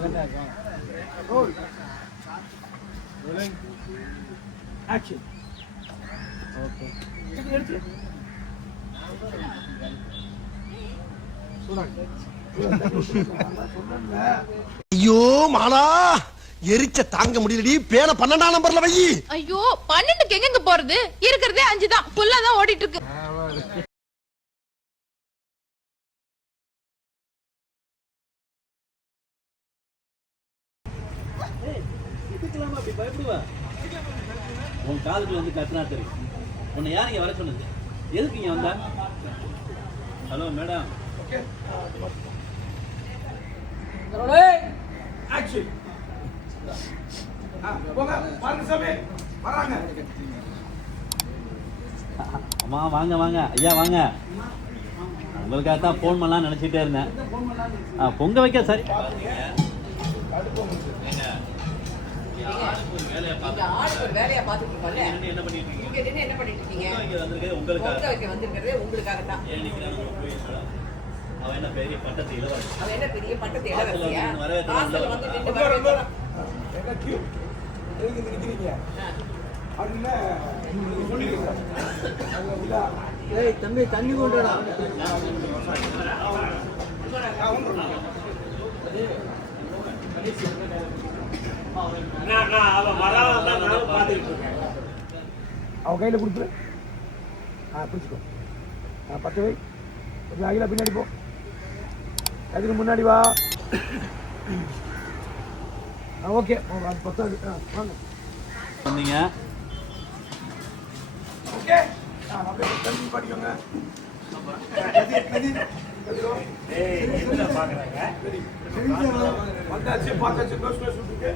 Roll. Rolling. Action. Okay. ஐயோ மாலா எரிச்ச தாங்க முடியலடி பேன 12ஆம் நம்பர்ல வை. ஐயோ 12க்கு எங்க போறது? இருக்குறதே 5 தான். புல்லா தான் ஓடிட்டு இருக்கு. இதுக்கெல்லாம் அப்படி பயப்படுவா? உன் காதுக்குள்ள வந்து கத்துனா தெரியும். உன்னை யார் இங்க வர சொன்னது? எதுக்கு இங்க வந்தா? Hello madam. Action. போங்க பாருங்க சாமி வராங்க. அம்மா வாங்க வாங்க ஐயா வாங்க. உங்களுக்காக தான் ஃபோன் பண்ணலாம்னு நினைச்சிட்டே இருந்தேன். பொங்க வைக்க சரி. வேலையா பாத்துட்டு இருக்கோம்ல. என்ன பண்ணிட்டு இருக்கீங்க? என்ன பண்ணிட்டு இருக்கீங்க? உங்களுக்காக தான். அவன் என்ன பெரிய பட்டத்து இளவரசி? அவன் என்ன பெரிய பட்டத்து இளவரசியா? காசுல வந்து நின்னு வரவே என்ன கியூ எதுக்கு நிக்கிறீங்க? அப்படினா சொல்லுங்க. ஏய் தம்பி தண்ணி கொண்டுடா. நான் அவ மரால தான் நான் பாத்துட்டு இருக்கேன். அவ கையில கொடுத்துரு. பிடிச்சுக்கோ. 10 வை. கொஞ்சம் அகில பின்னாடி போ. அதுக்கு முன்னாடி வா. ஓகே 10 வாங்க வந்தீங்க. ஓகே அப்படியே தண்ணி படிக்கோங்க. ஏய் என்ன பாக்குறாங்க? வந்தாச்சு பாத்தாச்சு க்ளோஸ் விட்டுங்க.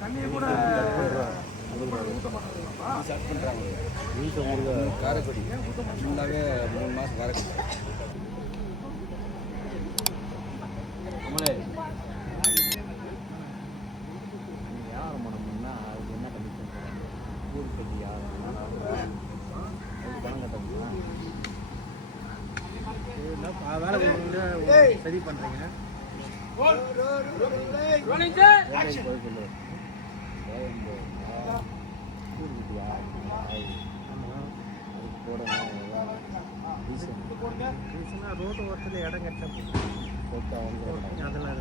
தண்ணி கூட காரைக்குடி ஃபுல்லாகவே 3 மாதம் காரைக்குடி. யார் மனம் பண்ணா அதுக்கு என்ன பண்ணி ஊர் கட்டி பணம் கட்டணும். வேலை சரி பண்றீங்க. ரோடு ஓரத்தில் இடம் கட்ட அதெல்லாம்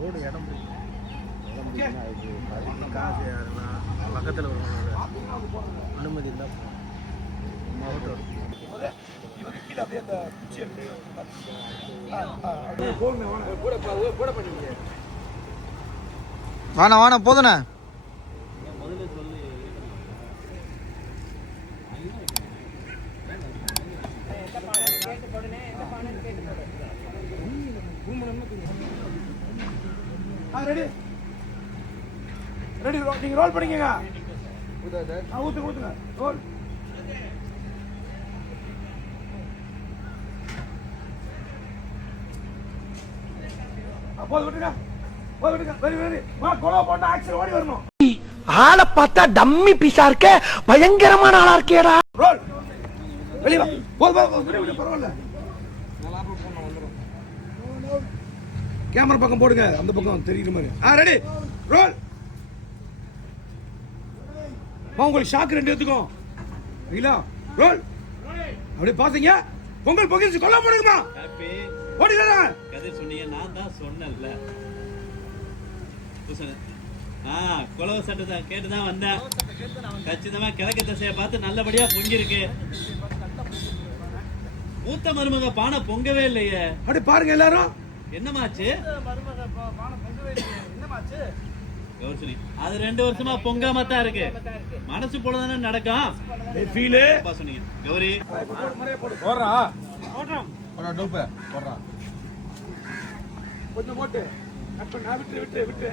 ரோடு இடம் பிடிக்கும். காசு யாருன்னா பக்கத்தில் அனுமதி இல்லை. வாணா வாணா போதுண்ணே. முதல்ல சொல்லி ரெடி ரெடி நீங்க ரோல் பண்ணிக்கங்க. ஊத்து ஊத்துங்க ரோல். போது விட்டுங்க போது விட்டுங்க. வெரி வெரி கொலை போட்ட ஆக்சன் ஓடி வரணும். ஆளை பார்த்தா டம்மி பீஸா இருக்க, பயங்கரமான ஆளா இருக்கேடா. ரோல் வெளிய வா. போது பரவாயில்ல. கேமரா பக்கம் போடுங்க, அந்த பக்கம் தெரியுற மாதிரி. Ready role. உங்களுக்கு ஷாக் 2 எடுத்துக்கோ. இல்ல ரோல். அப்படியே பாத்தீங்க. பொங்கல் பொங்கல் கொல்ல போடுங்கம்மா. ஹாப்பி ஓடிடா. கதை சொன்னீங்க, நான் தான் சொன்னேன்ல. குலவ சட்டை தான் கேட்டு தான் வந்தேன். கச்சிதமா கிழக்கு திசையை பார்த்து நல்லபடியா பொங்கிருக்கு. மூத்த மருமக பானை பொங்கவே இல்லையே. அப்படி பாருங்க எல்லாரும். என்னமாச்சு? கௌரி அது 2 வருஷமா பொங்காம தான் இருக்கு. மனசு போலதானே நடக்கும். சொன்னீங்க கௌரி போடுறா போடுறா டூப்பு போடுறா. கொஞ்சம் போட்டு விட்டு விட்டு விட்டு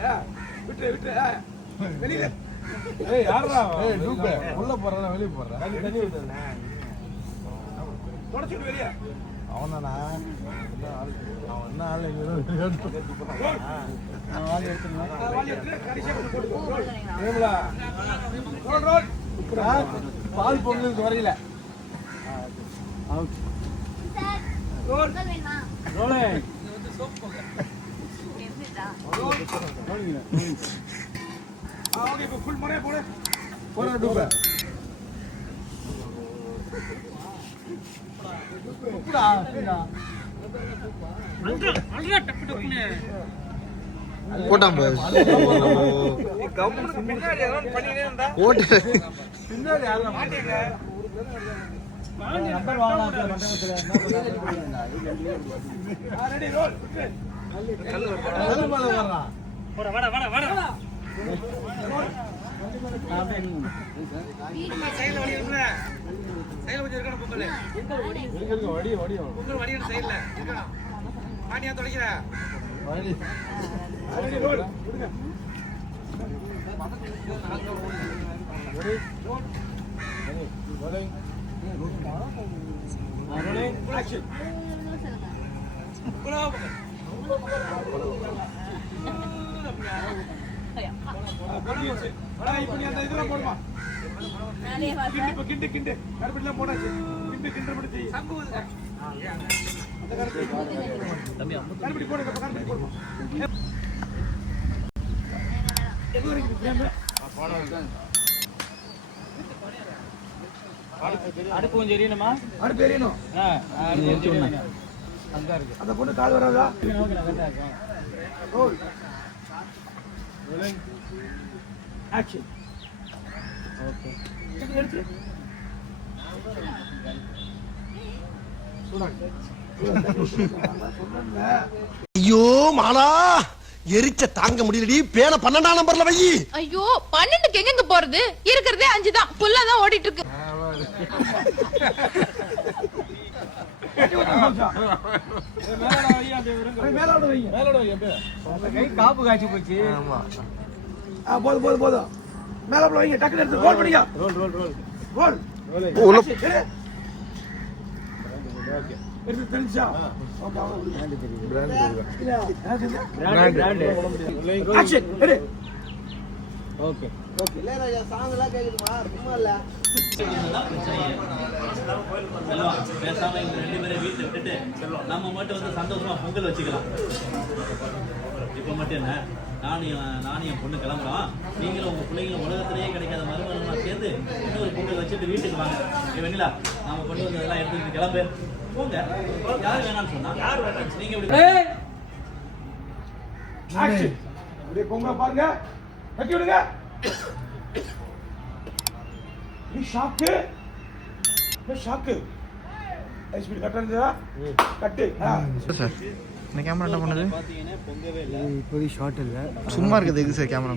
விட்டு விட்டு வெளியில. ஏய் யாரா ஏய் டூப்பு உள்ள போறடா வெளிய போறடா. தொடச்சிட்டு வெளிய அவனா அவன் என்ன ஆள் பால் பொங்கலுக்கு வரையில போட்டான் போட்டு அடுப்பு கொஞ்சம் எரியணுமா? அடுப்பு எரியணும். அந்த பொண்ணு கால் வராதா? ஆக்ஷன். ஓகே. எடுத்து. ஐயோ மாலா எரிச்ச தாங்க முடியலடி பேன 12ஆம் நம்பர்ல வை. ஐயோ 12க்கு எங்க போறது? இருக்கிறதே 5 தான். புல்லா தான் ஓடிட்டு இருக்கு. காப்பு காய்ச்சி போச்சு. போதும் போதும் மேல வைங்க. டக்குனு எடுத்து ரோல் பண்ணிக்க. ரோல் உள்ள எடுத்து தெரிஞ்சா ஆக்ஷன். ரெடி. ஓகே பேசாம இவங்க 2 பேரை வீட்டுல விட்டுட்டு நம்ம மட்டும் வந்து சந்தோஷமா பொங்கல் வச்சுக்கலாம். இப்ப மட்டும் என்ன, நானும் என் பொண்ணு கிளம்புறோம். நீங்களும் உங்க பிள்ளைங்களும் உலகத்திலேயே கிடைக்காத மருமகள்லாம் சேர்ந்து இன்னொரு பொங்கல் வச்சுட்டு வீட்டுக்கு வாங்க. வெண்ணிலா, நாம கொண்டு வந்ததெல்லாம் எடுத்துக்கிட்டு கிளம்பு. போங்க. யார் வேணாம்னு சொன்னா? யார் வேணாம் நீங்க இப்படி ஆக்ஷன். அப்படியே பொங்கல பாருங்க. கட்டி விடுங்க. நீ ஷாக்கு. ஷாக்கு. ஸ்பீட் கட் இருந்ததா? கட்டு. சார் இந்த கேமரா என்ன பண்ணுது? பாத்தீங்கன்னா பொங்கவே இல்லை. இப்போதைக்கு ஷார்ட் இல்லை. சும்மா இருக்குது எது சார் கேமரா?